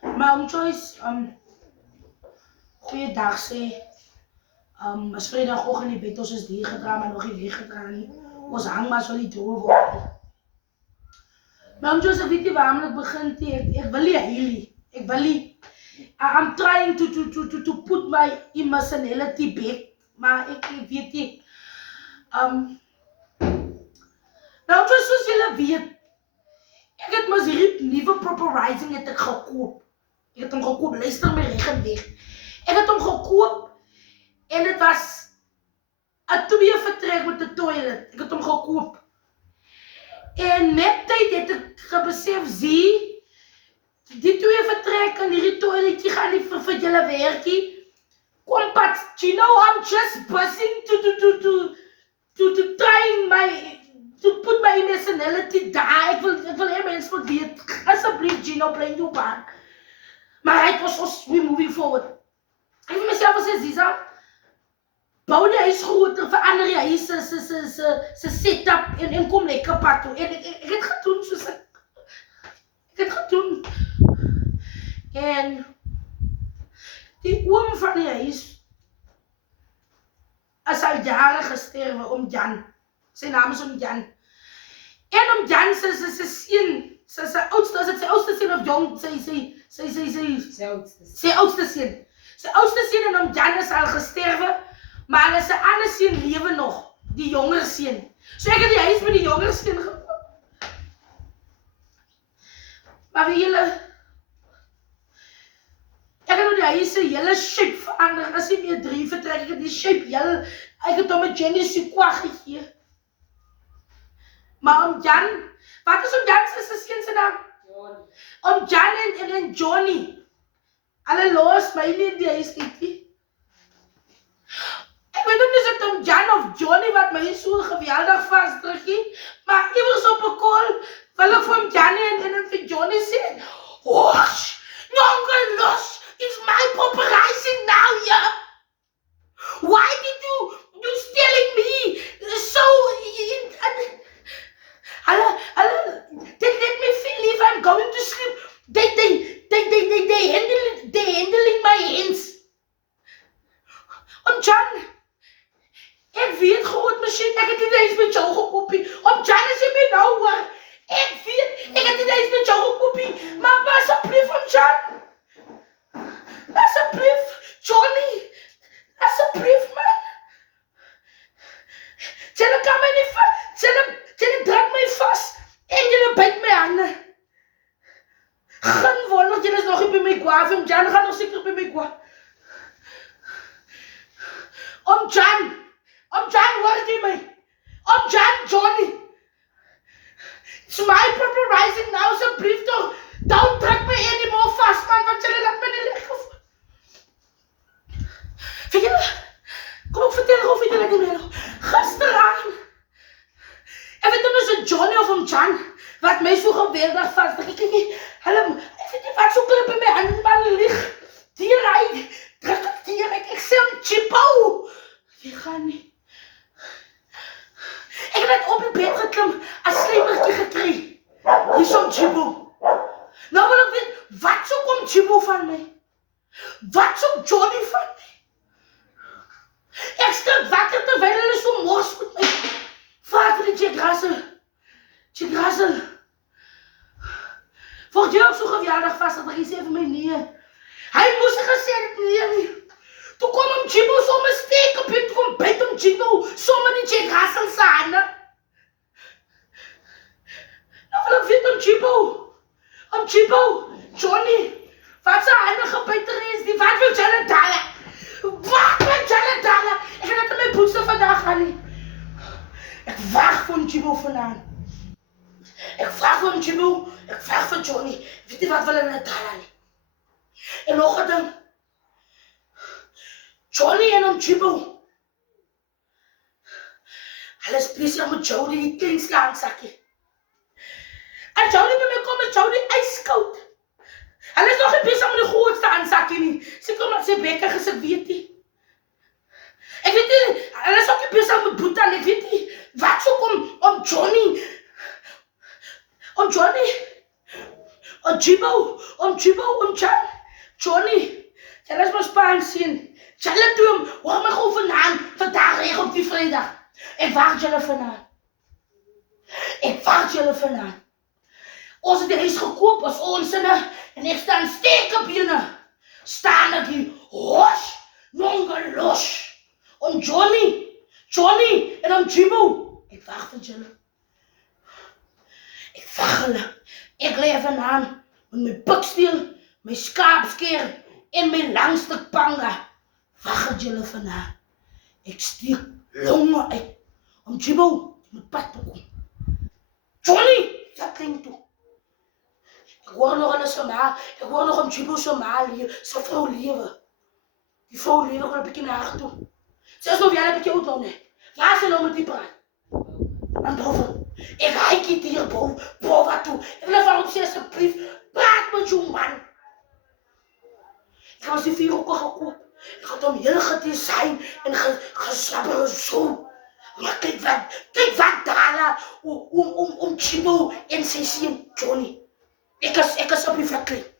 Maar Joyce, goeiedag sê. Is vrijdagochtend in bed, ons is dichtgedaan, maar nog niet weggedaan nie. Ons hang maar zo die door worden. Maar Joyce, weet je waarom het begint? Ik wil niet heel. Ik wil niet. I'm trying to put my emotionality back. Maar ik weet niet. Nou, zoals jullie weet, ik heb mos hierdie nieuwe Proper Rising het ek gekoop. Ik heb hem gekoop, luister my regen weg. Ik heb hem gekoop en het was een 2 vertrek met de toilet. Ik heb hem gekoop. En met tijd heb ik besef, zie, die 2 vertrekken en die toiletje gaan niet voor jullie werken. Kom pat, you know, I'm just buzzing to try to put my emotionality daar. Ik wil heel mensen wat weet. Alsjeblieft, Gino, play you back. Maar het was ons, we moving forward. Ik wil mezelf zeggen, Ziza, bouw die huis groter, verander je huis, ze setup en kom lekker pad toe. En ik heb het gedaan, soos ik heb het gedaan. En die oom van die huis is al jaren gesterven, om Jan. Zijn naam is om Jan. En om Jan, ze zien, ze oudste zin of jong, zijn oudste zin. Zijn oudste zin en om Jan is al gesterven, maar zijn andere zin leven nog, die jongere zin. Zo ik heb die huis met die jongere zin gekocht. Maar wie jullie, ik heb die huis een hele shape veranderd. Als je meer 3 vertrek, ik heb die shape heel, ik heb dan met Jenny Sukwa gegeven. Maar om Jan, wat is om Jan zijn naam? Om Jan en Johnny. Alle los, maar niet in die huis gekeken. Ik weet ook niet of het om Jan of Johnny wat mij zo'n geweldig vast drukje. Maar immers op een call wil ik voor Johnny en voor Johnny zeggen. Hosh, jongen los, it's my Proper Rising now, yeah. Why did you stealing me so they let me feel if I'm going to sleep. They handling my hands. Om Jan, ik weet gewoon misschien, ik heb niet eens met jou gekopie. Om Jan is in mij nou hoor. Ik weet, ik heb niet eens met jou gekopie. Maar alsjeblieft om Jan. Alsjeblieft, Johnny. Alsjeblieft man. Jullie kan mij niet vast. Jullie druk mij vast. En jullie bijt mij aan. Gaan worden, jullie is nog niet bij mij kwaad. Om Jan gaat nog zeker bij mij kwaad. Om Jan, hoor je mij? Om Jan, Johnny. It's my Proper Rising now, alsjeblieft toch. Don't druk me anymore vast, man, want jullie laat me niet liggen. Weet je, kom op, vertel over jullie niet meer. Gisteraan. En weet je, zo'n Johnny of om Jan, wat mij zo geweldig vast. Ik weet niet wat zo klippen mij aan, maar ligt. Die rijdt, druk op die rijdt. Ik zeg een Chipo. Die gaat niet. Ik ben op het bed geklimd, een slijmertje gekregen. Die is zo'n Chipo. Nou wil ik weten, wat zo komt Chipo van mij? Wat zo Johnny van mij? Ik schrik wakker terwijl hulle zo mors met mij. Vader, die Jack Russell. Volgt jou ook zo geweldig vast, dat er iets even mee neer. Hij moest gezegd nee. Toen kwam hem Chibo zomaar steken op hem, toen bijt hem Chibo zomaar die Jack Russell zijn. Nou wil ik weten om Chibo, Johnny, wat zijn handen gebeten is, die wat wil Janet Dalla? Wat wil Janet Dalla? Ik ga net mijn poetsen vandaag gaan. Ik vraag voor Chibo vandaan. Ik vraag voor Chibo, ik vraag voor Johnny, weet je wat wil Janet Dalla? En nog een ding. Johnny en om Chibo. Hulle is bezig met Jody, die kleinste aanzakje. En Jody bij mij komt met Jody ijskoud. Hulle is nog niet bezig met de grootste aanzakje nie. Ze komt met zijn bekken gezegd, weet je. Ik weet niet, hulle is ook niet bezig met Boetan, ik weet niet. Wat zo komt om Johnny. Jibo, Chan. Johnny, jij is maar Spaans zien. Jij doe hem, waarom ik gewoon vandaag regen op die vrijdag. Ik wacht jullie vandaan. Als het is gekoopt als ons en ik sta steken binnen. Staan er die hosh, nongen los. Om Johnny en om Jibo. Ik wacht op jullie. Ik wacht jullie. Ik leef aan met mijn bukstiel, mijn schaapskeer en mijn langste panga. Wacht jullie vandaan. Ik stier longen uit om Jibo met pad te komen. Johnny, dat klinkt toe. Ik hoor nog aan de Somaal, ik hoor nog om Jibo Somalië, zijn vrouw leven. Die vrouw leven gewoon een beetje naar haar toe. Zelfs nog jij heb ik je ook nog niet. Waar zijn nou met die praat? En boven, ik rijd je hier boven toe. Ik wil van op zich alsjeblieft, praat met je man. Ik was die 4 ook al gekoopt. Ik had hem heel gedesign en geslapperen zo. Maar kijk wat dalen om Jibo en zijn zin Johnny. Ik is op je verkleed.